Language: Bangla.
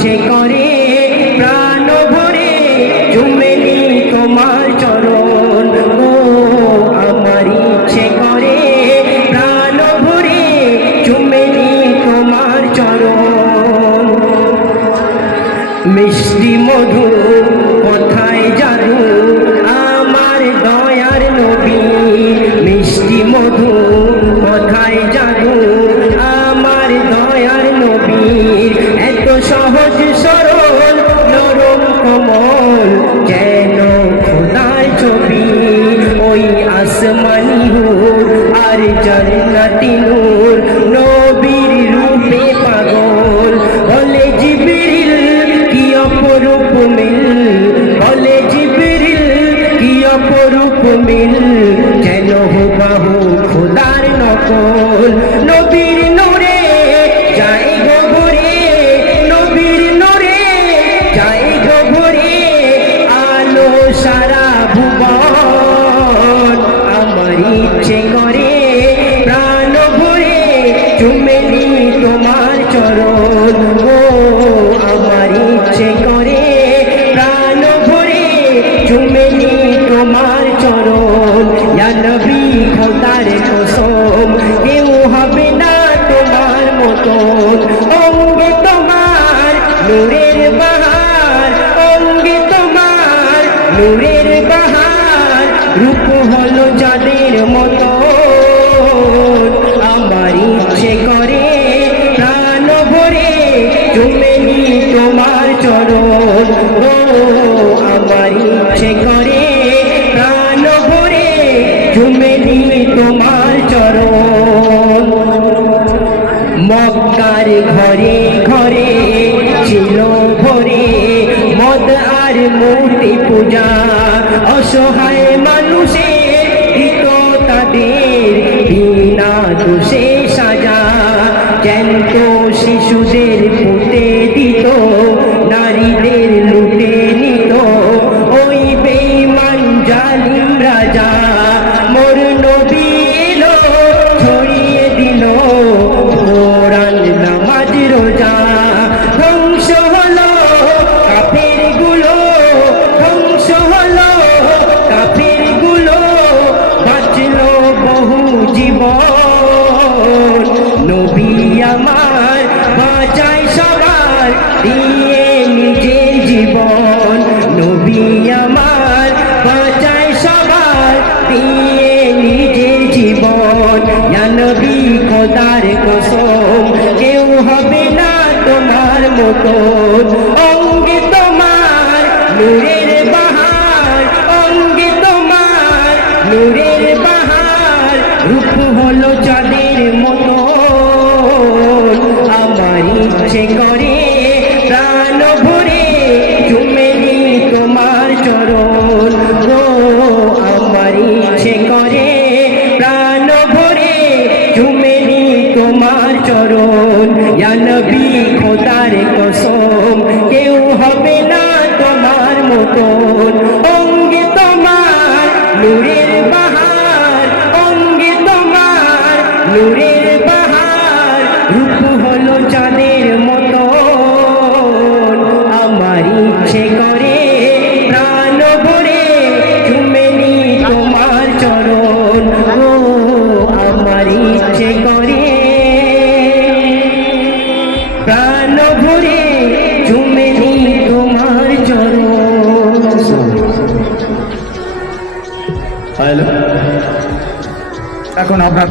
সে করে, প্রাণ ভরে তোমার চরণ। ও আমারি সে করে, প্রাণ ভরে চুমে তোমার চরণ। মিষ্টি মধু কোথায় জাদু সহজ সরল নরম কমল, যেন খোদার ছবি। ওই আসমানি হুর আর জান্নাতি নূর, নবীর রূপে খোদার নকল। নবীর ইচ্ছে করে প্রাণ ভরে চুমে তোমার চরণ ও আমার ইচ্ছে করে প্রাণ ভরে চুমে নি তোমার চরণ। ইয়া নবী, খোদার কসম, কেউ হবে না তোমার মতন। অঙ্গে তোমার নূরের বাহার, অঙ্গে তোমার নূরের বাহার, রূপ হলো যাদের মতো। আমার ইচ্ছে করে প্রাণ ভরে নি তোমার চরণ। আমার ইচ্ছে করে প্রাণ ভরে নি তোমার চরণ। মক্কার ঘরে ঘরে ছিল ভরে, মদ আর মূর্তি পূজা। অসহায় মানুষের বিনা সাজা, জ্যান্ত শিশুদের পুঁতে দিত, নারীদের লুটে নিত। ওই বেঈমান জালিম রাজা মোর নবী ছড়িয়ে দিল কোরআন নামাজ রোজা। ধ্বংস হলো কাফেরগুলো ধ্বংস হলো কাফেরগুলো বাঁচলো বহু জীবন। খোদার কসম, কেউ হবে না তোমার মতো। অঙ্গে তোমার নূরের বাহার, অঙ্গে তোমার নূরের বাহার, রূপ হলো চাঁদের মতো। আমার ইচ্ছে করে তোমার চরণ। ইয়া নবী, খোদার কসম, কেউ হবে না তোমার মতন। অঙ্গে তোমার নূরের বাহার, অঙ্গে তোমার নূরের প্রাণ ভরে চুমে নি তোমার চরণ। এখন আপনার